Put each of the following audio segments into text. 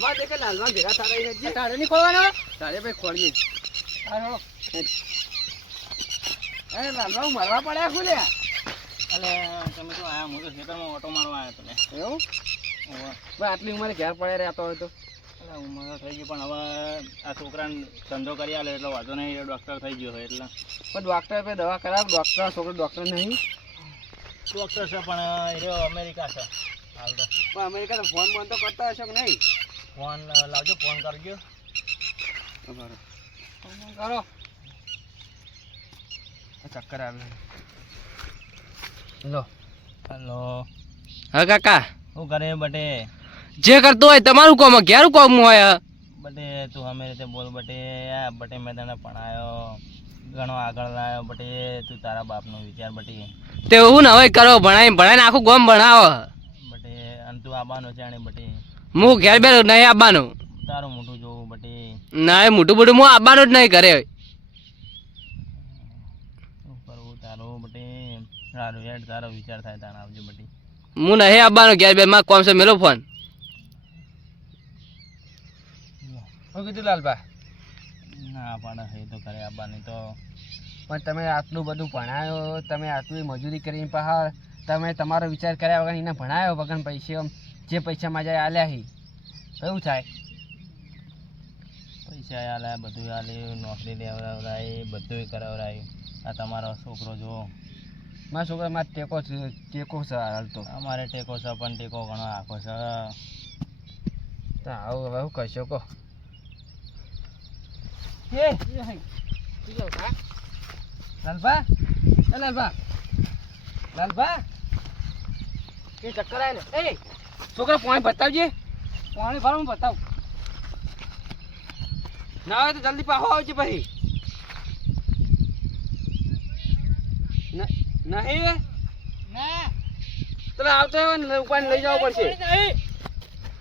લાલવા દે કે લાલવા ભેગા થારા છે તારે નહીં ખોલવાનો તારે ભાઈ ખોળીએ હારો અરે લાલવા મરવા પડ્યા ખુલે અલે તમે તો આયા હું તો ખેતરમાં ઓટો મારવા આવ્યો તમે એવું ભાઈ આટલી ઉંમરે ઘેર પડ્યા રહેતો હોય તો એટલે ઉંમર થઈ ગઈ પણ હવે આ છોકરાને ધંધો કરી આલે એટલે વાંધો નહીં એ ડૉક્ટર થઈ ગયો હોય એટલે પણ ડૉક્ટર પે દવા કરાવ ડૉક્ટર છોકરો ડૉક્ટર નહીં ડૉક્ટર છે પણ એ અમેરિકા છે હાલ તો પણ અમેરિકા તો ફોન બોન તો કરતા હશો કે નહીં ફોન લાવજો ફોન કરજો બરાબર કરો ચક્કર આવે લો હેલો હા કાકા શું કરે બટે જે કરતો હોય તમારું કોમ ક્યારું કોમ હોય બટે તું અમે રીતે બોલ બટે આ બટે મેં તને ભણાયો ઘણો આગળ લાવ્યો બટે તું તારા બાપનો વિચાર બટે તે હું ને હવે કરો ભણાઈને આખું ગોમ ભણાવો બટે અને તું આવવાનો છે આને બટે હું ઘેર બેર નહીં આવવાનું તારું મોટું જોવું બટે ના એ મોટું મોટું હું આવવાનું જ નહીં ઘરે શું કરવું તારું બટે સારું હેડ તારો વિચાર થાય તારા આવજો બટે હું નહીં આવવાનું ઘેર બેર માં કોમ છે મેલો ફોન શું કીધું લાલબા ના પાડે છે તો ઘરે આવવાની તો પણ તમે આટલું બધું ભણાયો તમે આટલી મજૂરી કરીને પહાડ તમે તમારો વિચાર કર્યા વગર એને ભણાયો વગર પૈસા જે પૈસા માં જાય આલ્યા હી એવું થાય પૈસા આલે બધું આલે નોકરી લેવડાવરાય બધું કરાવરાય આ તમારો છોકરો જો મારા છોકરા માં ટેકો છે હાલ તો અમારે ટેકો છે પણ ટેકો ઘણો આખો છે તો આવું હવે શું કરશો કહો લાલબા લાલબા લાલબા કે ચક્કર આવેલો એ છોકરા પાણી બતાવજે પાણી ભરો હું બતાવ ના હોય તો જલ્દી પાછો આવજે પછી નહીં ના તો આવતો હોય ને ઉપાડ લઈ જવો પડશે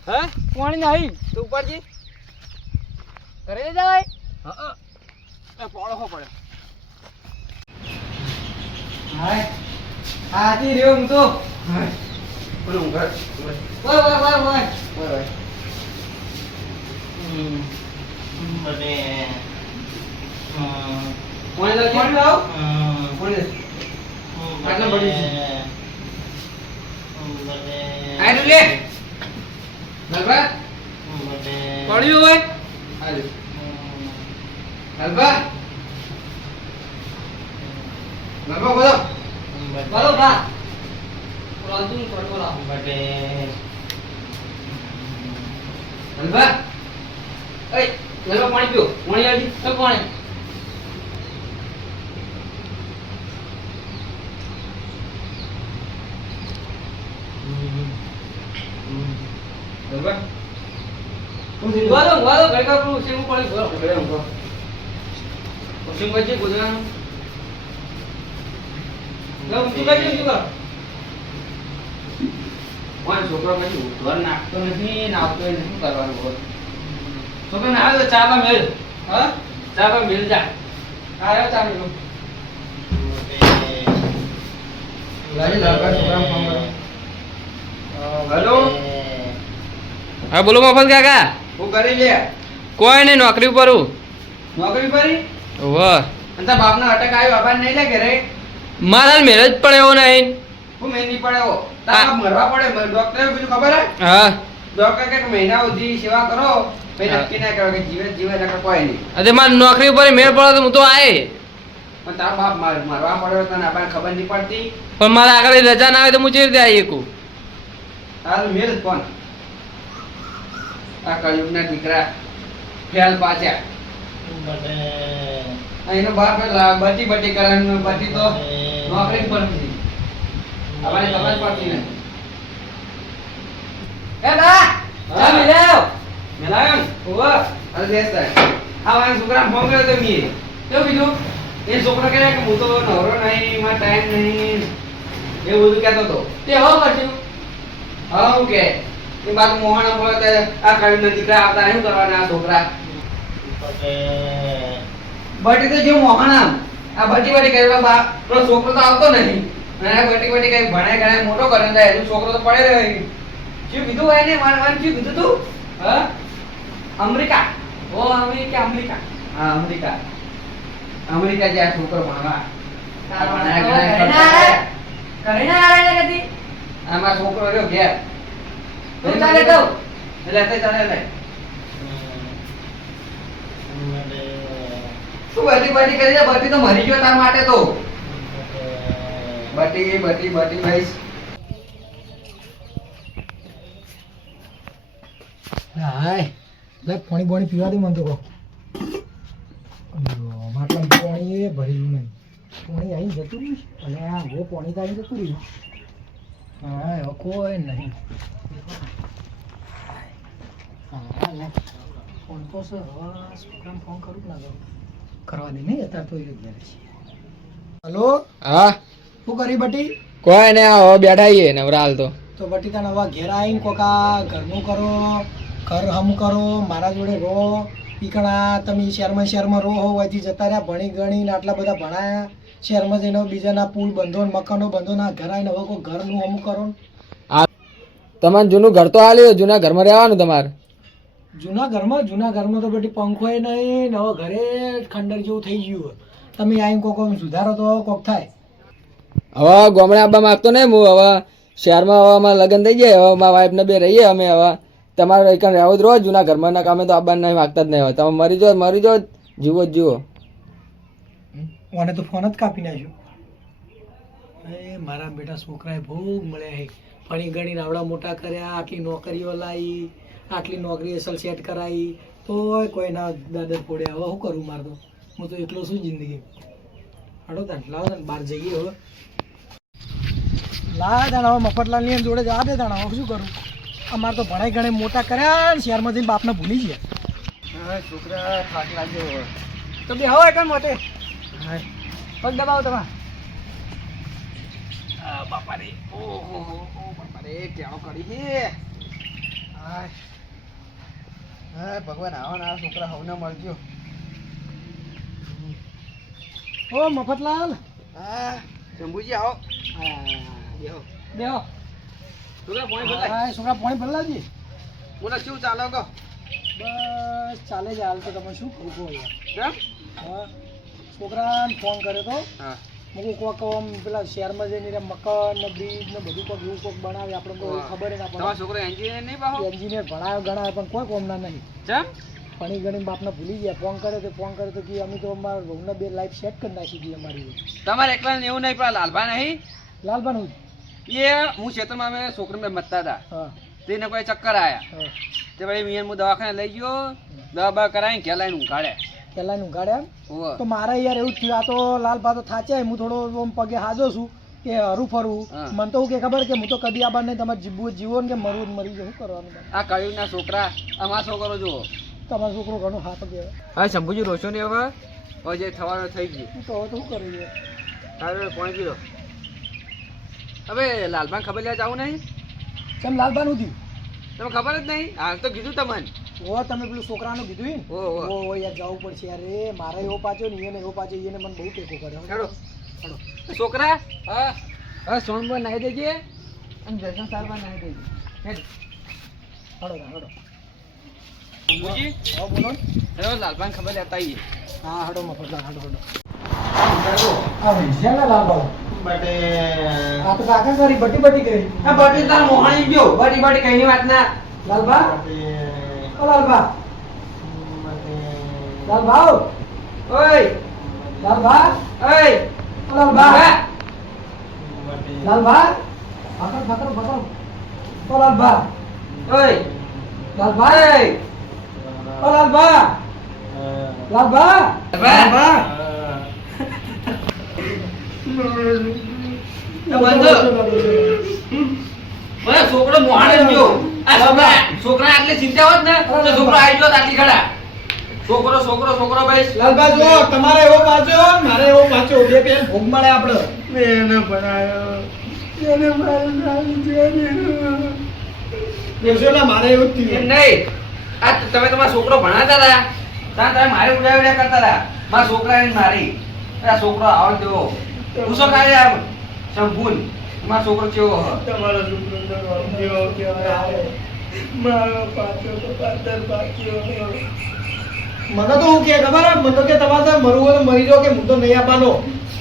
હા પાણી નહીં તો ઉપાડજી ઘરે જવાય હા પોળો હો પડે હાય આતી રહ્યો હું તો બોલો હું ઘર બોય બટે કોણ લાવ કોણ આટલા બડી છે આઈ લે નલબા પડ્યું હોય હાલ નલબા નલબા બોલો બોલો બા રોજુ પડવો બટે નલબા એ નલબા પાણી પીઓ પાણી આવજી તો પાણી નલબા તું દીવાલો વાલો ગઈકા પર સેવું પાણી ભરો ગળે ઊંઘો પછી પછી ગુજરાનું તું કઈ શું કર કોણ છોકરો કઈ ઘર નાખતો નથી નાખતો નથી કરવાનું બોલ છોકરો ને આવે તો ચાબા મેલ હા ચાબા મેલ જા આવ્યો ચાબા મેલ લાજે લાગા છોકરા ફોન કરો હેલો હા બોલો મફત કાકા હું કરી લે કોઈ નહીં નોકરી ઉપર હું નોકરી કરી વાહ અને તારા બાપનો અટક આવ્યો બાપા નહીં લે ઘરે મારા મેળ જ પડે એવો નહીં હું મેં નહીં પડે તારા બાપ મરવા પડે ડોક્ટરે બીજું ખબર હે હા ડોક્ટર કે મહિના સુધી સેવા કરો પછી નક્કી ના કરો કે જીવે જીવે નકર કોઈ નહીં અરે મારે નોકરી ઉપર મેળ પડે તો હું તો આય પણ તારા બાપ મરવા પડ્યો તને આપણને ખબર નહીં પડતી પણ મારે આગળ રજા ના આવે તો હું જે રીતે આવી શકું તારું મેલ કોણ આ કળયુગના દીકરા ફેલ પાછા બટે એનો બાપ બટી બટી કરે બટી તો નોકરી પર નથી આપણે ખબર પડતી નથી એ દા ચા મિલાવ મિલાવ ઓવા અરે દેસતા આ વાન છોકરા ફોન કર્યો તો મી કેવું કીધું એ છોકરા કહે કે હું તો નવરો નહીં માં ટાઈમ નહીં એ બધું કહેતો તો તે હવા કરશું હા હું કે એ બાદ મોહણા બોલે આ કળયુગના દીકરા આવતા નહીં કરવાના આ છોકરા બટે બટી તો જો મોહણા આ બટી બટી કરેલો બા પેલો છોકરો તો આવતો નહીં અને આ બટી બટી કઈ ભણે ગણે મોટો કરે જાય એનો છોકરો તો પડે રહ્યો શું કીધું હોય ને મારે શું કીધું તું હા અમેરિકા. ઓ અમેરિકા અમેરિકા. હા અમેરિકા. અમેરિકા જ્યાં છોકરો ભણવા. આમાં છોકરો રહ્યો ઘેર. તું ચાલે તો. એટલે તે ચાલે લે. તું બટી કરી દે, બટી તો મરી ગયો તાર માટે તો. બટી ભાઈ. હાય લે પાણી પીવા દે મને તો કહો માટલામાં પાણી એ ભરેલું નહીં પાણી આવી જતું રહ્યું અને આ હવે પાણી તો આવી જતું રહ્યું હા હવે કોઈ નહીં હા લે ફોન તો સર હવે છોકરાને ફોન કરું ના કરું કરવા દે નહીં અત્યારે તો એ ઘેર છે હલો હા શું કરી બટી કોઈ ને હવે બેઠા આવીએ નવરા હાલ તો બટી તને હવે ઘેર આવીને કોકા ઘરનું કરો ઘર હમ કરો મારા જોડે રહો ઈકણા તમે શહેરમાં રહો હોવાથી જતા રહ્યા ભણી ગણીને આટલા બધા ભણાયા શહેરમાં જઈને બીજાના પુલ બંધો ને મકાનો બંધો ના ઘર આવીને હવે કોઈ ઘરનું હમ કરો ને તમારે જૂનું ઘર તો હાલ્યું, જૂના ઘરમાં રહેવાનું તમારે. જૂના ઘરમાં તો બધી પંખોય નહીં ને હવે ઘરે ખંડર જેવું થઈ ગયું. તમે આવીને કોક સુધારો તો કોક થાય. હવે ગામડે આવવા માંગતો નહીં હું. હવે શહેરમાં હવે અમારે લગ્ન થઈ જાય. હવે મારા વાઈફને બે રહીએ અમે. હવે તમારે એક રહેવું જ રહો જૂના ઘરમાં ના કામે તો આવવા નહીં માગતા જ નહીં. હવે તમે મરી જાઓ જીવો જ જીવો. મને તો ફોન જ કાપી નાખ્યો. એ મારા બેટા છોકરાએ ભોગ મળ્યા હે. ફણી ગણીને આવડા મોટા કર્યા, આટલી નોકરીઓ લાવી, આટલી નોકરી અસલ સેટ કરાવી, તો કોઈ ના દાદર પડ્યા. હવે શું કરું મારે તો? હું તો એકલો શું જિંદગી. હાડો તાન લાવો તાન બહાર જઈએ હવે. લાવ તાણ હવે મફતલાલની જોડે જવા દે તાણ. હવે શું કરું? અમારે તો ભણાઈ ગણે મોટા કર્યા ને શહેરમાં જઈને બાપને ભૂલી ગયા. છોકરા થાક લાગ્યો. તો બે હવે એકમ મોટે પગ દબાવો તમે. બાપા રે ઓહો બાપા રે કેળો કરી છે. હાય હાય ભગવાન આવો ના છોકરા હવને મળજો. ઓ મફતલાલ. હા શંભુજી આવો. બેહો બેહો. છોકરા પાણી ભરલાય. હા છોકરા પાણી ભરલાજી. બોલો શું ચાલો કહો. બસ ચાલે છે હાલ તો. તમે શું કરું કહો યાર. કેમ? હા છોકરાને ફોન કર્યો તો. હા મૂકું કોક આમ પેલા શહેરમાં જઈને મકાન ને બ્રિજ ને બધું કોક એવું કોક બનાવે. આપણે કોઈ ખબર ના તમારો પડે. છોકરો એન્જિનિયર નહીં પાહો? એન્જિનિયર ભણાયો ગણાયો પણ કોઈ કોમના નહીં. કેમ? ભણી ગણી બાપને ભૂલી ગયા. ફોન કર્યો તો કે અમે તો અમારા વહુના બે લાઈફ સેટ કરી નાખી હતી અમારી. તમારે એકલા એવું નહીં પણ લાલભા નહીં લાલબાન હું એ હું ક્ષેત્રમાં અમે છોકરાને મતતા હતા. હા તેને કોઈ ચક્કર આયા હા તે ભાઈ મિયન હું દવાખાને લઈ ગયો. દવા બવા કરાવીને ઘેર લાઈને ઉઘાડે. પેલા ઉગાડ્યા. હોવે. તો મારે યાર એવું જ થયું. આ તો લાલભા તો થાચે. હું થોડો આમ પગે હાજો છું કે હરું ફરવું. હા. મને તો હું કે ખબર કે હું તો કદી આ બાર નહીં. તમારે જીવવું જીવો ને કે મરવું મરી જાય. શું કરવાનું? આ કયુના છોકરા અમારા છોકરો જુઓ. તમારો છોકરો ઘણો હાથ કહેવાય. હા શંભુજી રોશો ને હવે હવે જે થવાનું થઈ ગયું. હું તો હવે તો શું કરું યાર. સારું પોઈન્ટ પીરો. હવે લાલભાઈ ખબર લેવા જવું નહીં? કેમ લાલભા નું થયું? તમે ખબર જ નહીં? હાલ તો કીધું તમને. ઓ તમે પેલું છોકરાનું કીધું ને? ઓ ઓ યાર જવું પડશે યાર. એ મારે એવો પાછો ને એને એવો પાછો. એને મને બહુ ટેકો કર્યો. હેડો છોકરા. હા હા સોનભાઈ નાહી દેજે અને દર્શન સારવાર નાહી દેજે. હેડ હડો હડો. શંભુજી હા બોલો ને. હેડો લાલભાઈ ખબર લેતા આવીએ. હા હડો મફતલાલ હડો હડો. આ વિજ્ઞાન લાલબા. આ તો કાકા કરી બટી કરી. આ બટી તાર મોહાણી ગયો. બટી કઈની વાત ના. લાલબા ઓ લાલબા. લાલબા ઓય લાલબા ઓય ઓ લાલબા. લાલબા ફકર ઓ લાલબા. ઓય લાલબા ઓય ઓ લાલબા. લાલબા લાલબા. મને છોકરો મોહાણી ગયો. આ છોકરા આટલી ચિંતા હોત ને તો છોકરો આવી ગયો આટલી ખડા. છોકરો ભાઈ. લાલબા જો તમારે એવો પાછો મારે એવો પાછો. બે પેન ભોગ મળે આપણે. એને બનાયો એને મારી દેવસેલા મારે એવું જ એમ થયું. નહીં. આ તમે તમારા છોકરો ભણાતા હતા ત્યાં તમે મારી ઉડાવડા કરતા હતા. મારા છોકરાને મારી. આ છોકરો આવો દેવો પૂછો કાઢે આમ શંભુન. મારો છોકરો કેવો હ? તમારો છોકરો કેવો કહેવાય. મારો પાછો તો પાછળ બાકી મને તો હું કે ખબર હે? મને તો કે તમારે સાહેબ મરવું હોય તો મરી જાઓ કે હું તો નહીં આપવાનો.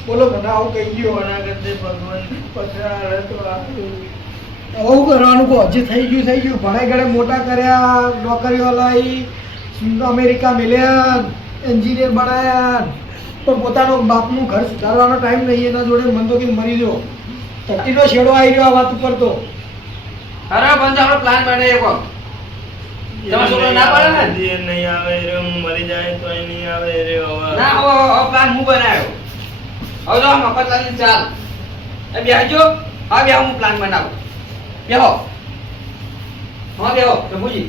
બોલો મને આવું કહી ગયો. કોના કરતે ભગવાન પથરા તો આવું કરવાનું કહો. જે થઈ ગયું ભણાઈ ગળે મોટા કર્યા, નોકરીઓ લાવી, અમેરિકા મેલ્યા, એન્જિનિયર બનાયા, પણ પોતાનો બાપનું ઘર સુધારવાનો ટાઈમ નહીં. એના જોડે મન તો કે મરી જાઓ. તકતીનો છેડો આવી રહ્યો આ વાત ઉપર તો. અરે બંધ આપણો પ્લાન બનાવીએ કોક. તમારો છોકરો ના પાડે ને? નહીં આવે રે, હું મરી જાય તો નહીં આવે રે હવે. ના હવે પ્લાન હું બનાવ્યો. હવે જો મફતલાલની ચાલ એ બેસજો. હા બે હું પ્લાન બનાવું. બેહો. હા બેહો પ્રભુજી.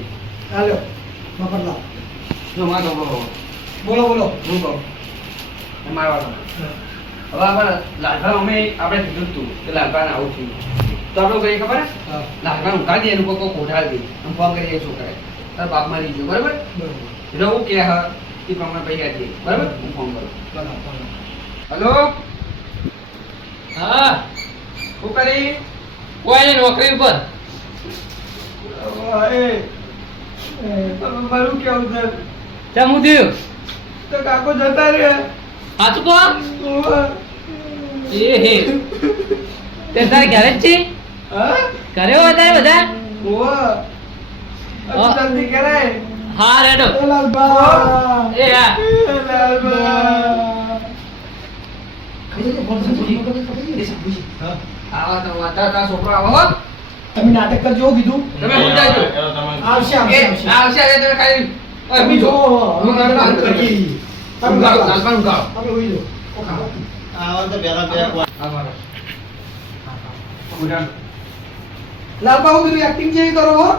હાલો મફતલાલ જો માં તો બોલો બોલો બોલો. હું કહું મારવા દો. હવે આપણે લાલભા અમે આપણે કીધું તું કે લાલભાને આવું થયું તો આપણે કઈ ખબર હા લાલભાને ઉઠાડી દે એનું કોઈ કોઠાડી દે આમ ફોન કરી છોકરાએ તારા બાપ મારી ગયો બરાબર બરોબર એટલે હું કે હા એ પ્રમાણે પૈસા દે બરાબર હું ફોન કરું. હલો હા શું કરી કોઈ નોકરી ઉપર મારું કેવું છે કેમ હું થયું તો કાકો જતા રહ્યા. સાચું કહો એ હે તે તારે ઘરે જ છે હા ઘરે હોય તારે બધા ઓવા જલ્દી કરાય. હા રેડો એ લાલબા એ હા એ લાલબા આવા તો વાતા છોકરો આવો હો. તમે નાટક કરજો કીધું. તમે હું જાજો આવશે આવશે આવશે. આવશે હવે તમે ખાલી તમે જો હું નાટક કરીએ. તમે ઉગાડો લાલપાન ઉગાડો તમે હોઈ લો. આવા તો પેલા બે આવો ઉડાડો લાલબા હું કીધું એક્ટિંગ જેવી કરો હો.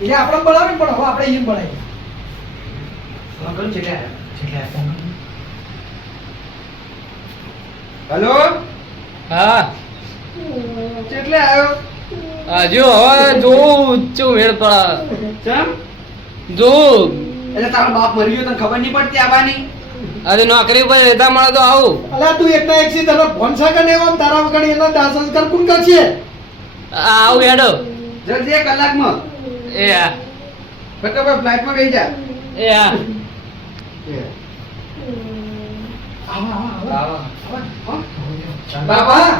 એટલે આપણે બનાવે પણ હવે આપણે એમ બનાવીએ. લગન છે હેલો હા કેટલે આવ્યો? હજુ હવે જોઉં ચું મેળ પડા કેમ જોઉં એટલે તારો બાપ મરી ગયો તને ખબર નહીં પડતી આવાની અરે નોકરી પર રહેતા મળે તો આવું અલા તું એકના એક સી તને ફોન સાગર ને એમ તારા વગર એના દાસ સંસ્કાર કોણ કરશે? આવું હેડો જલ્દી 1 કલાકમાં એ હા ફટાફટ ફ્લાઇટમાં બેસી જા એ હા આવો બાબા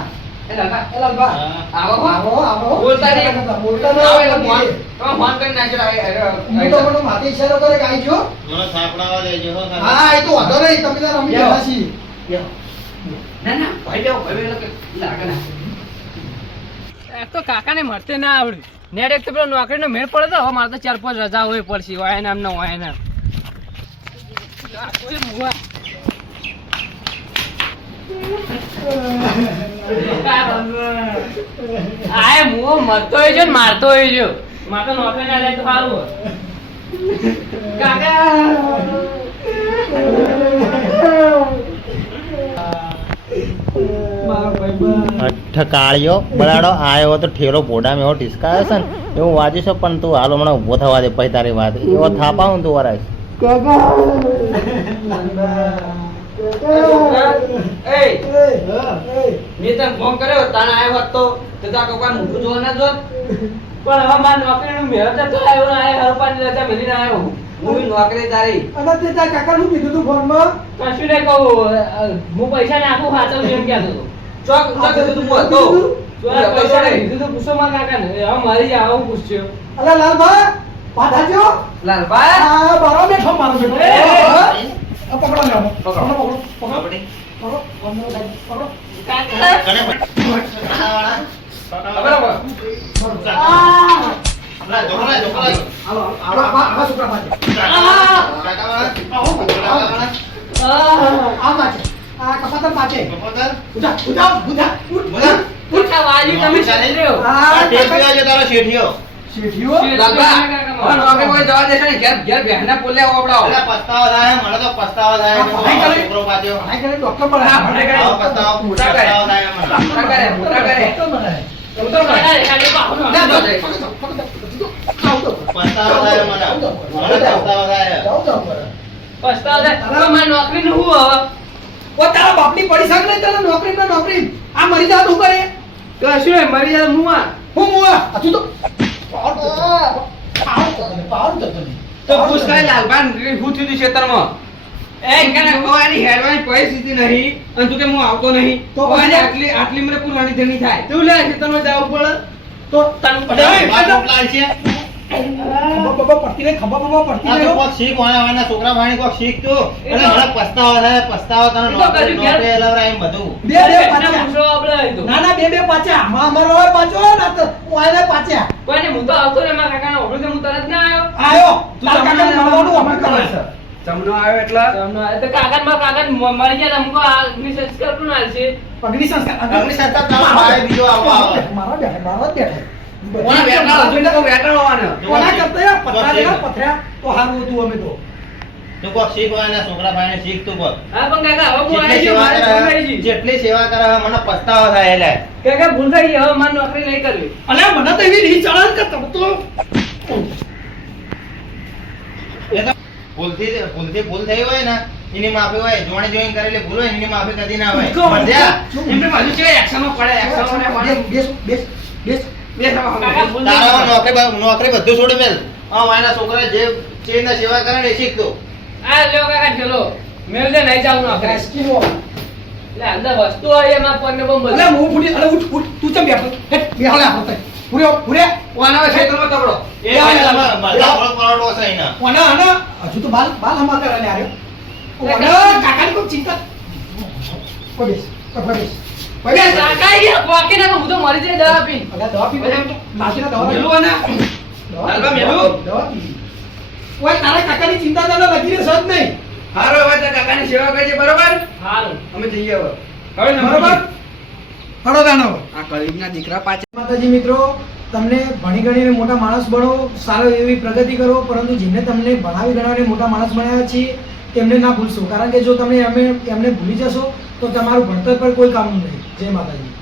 એ લાલબા આવો આવો આવો. બોલતા નહીં બોલતા આવે નહીં. તમે ફોન કરી નાખ્યો હું તો મને માથે ઈશારો કરે કે આઈ જો. મને સાપડાવા દેજો હો ખાલી. હા એ તો વાંધો નહીં. તમે તાર રમી બેહો. જતા છીએ. ના ના ભાઈ બેહો લાગે ના એક તો કાકાને મળતે ના આવડ્યું નેટ એક તો પેલો નોકરીનો મેળ પડે તો હવે મારે તો 4-5 રજા હોય પડશે હોય નામ ન હોય ને આય મુઓ મરતો હોય છે ને મારતો હોય છે મારે તો નોકરી ના જાય તો સારું હોય કાકા ઠકાળ્યો બરાડો આયો તો ઠેલો પોડામાં એવો ઠીસકાયો છે ને એવું વાંચી છે પણ તું હાલ હમણાં ઊભો થવા દે પછી તારી વાત એવો થાપા હું તું વરાઈશ એ મેં તને ફોન કર્યો તાને આવ્યો હોત તો તારા કાકાને મોઢું જોવા ના જોત પણ હવે મારે નોકરીનું મેળ તો આવ્યો ને આય હરપાની રજા મેલીને આવ્યો હું નોકરી તારી અને તે તાર કાકાનું કીધું તું ફોનમાં? કશું નહીં કહું હું પૈસા નાખું સાચવજો એમ કહેતો હતો ચોક ચોક તું હતો પૈસા લીધું તો પૂછો મારા કાકાને હવે મારી જાય આવું પૂછ્યો અલા લાલભા પાછા જો. લાલભાઈ આ બારો બેઠો મારો બેઠો. એ, એ, એ. આ પકડો લે આને. પકડો. પકડો પકડો આપણી. પકડો પકડો પકડો. બરાબર આવો આવો છોકરા પાછે. આ પાછે. આ કપાતર પાછે. ઉઠા ઉઠા ઉઠા ઉઠ. પૂછા વાજી તમે ચાલ્યો આ શેઠિયો શેઠિયો. લાલભા હવે નોકરી કોઈ જવા દેશે ને ઘેર ઘેર બહેના પોલે ઓબડાવો પસ્તાવો થાય મને તો પસ્તાવો થાય આ ભાઈ કરે. છોકરો પાછો ભાઈ કરે ડોક્ટર બનાય. હા, ભાઈ કરે. આવો પસ્તાવો મોટા કરે. પસ્તાવો થાય મને મોટા કરે મોટા કરે ડોક્ટર બનાય. હું તો કરે. ના તો જાય. પસ્તાવો થાય મને મને પસ્તાવો થાય જાઓ જાઓ કરે. પસ્તાવ થાય મારી નોકરી નું હું હવે ઓ તારા બાપની પડી શાક નહીં તને નોકરી ને નોકરી આ મરી જા તું કરે કશું નહીં, મરી જાય મુવા હું મુવા આ તું તો તો પૂછતાય લાલભાન હું થયું તું ખેતરમાં એ કને ઓની હેડવાની પરિસ્થિતિ નહીં અને તું કે હું આવતો નહીં તો તો પછી આટલી આટલી મને પૂરવાની ધણી થાય તું લે ખેતરમાં જવું પડે તો તને ખબર પડતી નહીં, ખબર પડતી આ તો નહીં. કોક શીખ વાળા છોકરા ભાણી કોક શીખ તું એ અને તો- હમણાં પસ્તાવો થાય પસ્તાવો તને એ તો કદી ઘેર- નોકરી એલવરાય એમ બધું બે પેટના પાછા. પૂછડો આપણે આવી તો. ના ના બે પાછા અમારો હવે પાછો ના તો હું આને પાછા કોઈ નહીં, હું તો આવતો ને મારા કાકાને ઓળખું છું, હું તરત ના આવ્યો. આયો તાર કાકાને મળવાનું અમર કરે છે. જમનો આવ્યો એટલે તમને આ તો કાકાને મારા કાકાને મળી ગયા અમુક આદમી સંસ્કાર પણ આલશે. અગ્નિ સંસ્કાર અગ્નિ સંસ્કાર ચાલુ થાય, બીજો આવો આવે. મારો બેઠો મારો જ બેઠો કોના વેટાળો જોઈને કહું વેટાળો આવવાનો કોના કરતા યાર પથરા દેના પથરા તો હારું હતું અમે તો તું કોક શીખ વાળા છોકરા ભાઈને શીખ તું કોક હા પણ કાકા હવે હું જેટલી આવી સેવા ગયો, મારે ભૂલ કરે થઈ ગઈ. જેટલી સેવા કરે મને પસ્તાવો થાય એટલે કાકા ભૂલ થઈ ગઈ, હવે મારે નોકરી નહીં કરવી. અલ્યા મને તો એવી રીત ચડે કે તમે તો એ તો ભૂલથી ભૂલ થઈ હોય ને એની માફી હોય જોણે જોઈને કરેલી ભૂલ હોય ને એની માફી કદી ના હોય સમજ્યા? એમને બાજુ છે એક્શનો પડે એક્શનો ને પડે બેસ બેસ બેસ બે સવા કાકા ભૂલ થઈ તારા ગઈ. નોકરી બધું છોડી મેલ આ વાયના છોકરા જે ચેડના સેવા કરે ને એ શીખ તું આ લ્યો કાકા ચલો મેલ દે નહીં જાઉં નોકરી. રાસ્કીનો એટલે અંદર વસ્તુ હોય એમાં પન્ને બહુ બધું. અલ્યા હું ફૂટી અલ્યા ઉઠ ઉઠ તું ચમ બેઠો હેટ બેહાલે આપણે પૂરે પૂરે વાના ક્ષેત્રમાં તબડો એ વાયના બધા કરોડો છે એના ઓના આના હજુ તો બાલ બાલ હમા કરે લે આર્યો ઓના કાકાની કોઈ ચિંતા કોઈ બેસ કોઈ બેસ કોઈ અરે બેસ કાકા અહીંયા વાકી નાખો, હું તો મરી જાય દવા પીને. અલ્યા દવા પી લાશીના દવા પી. મેલું ના હાલવા મેલું? દવા પી ઓય તારા કાકાની ચિંતા તને લગી રહે સજ નહીં હારો હવે તારા કાકાની સેવા કરજે બરોબર હારું. અમે જઈએ હવે હવે બરોબર હળો દાનો આ કળીના દીકરા પાછળ માતાજી મિત્રો તમને ભણી ગણીને મોટા માણસ બનો સારો એવી પ્રગતિ કરો પરંતુ જેમને તમને ભણાવી ગણાવીને મોટા માણસ બનાવ્યા છીએ તેમને ના ભૂલશો કારણ કે જો તમે એમને ભૂલી જશો તો તમારું ભણતર પર કોઈ કામનું નહીં. જય માતાજી.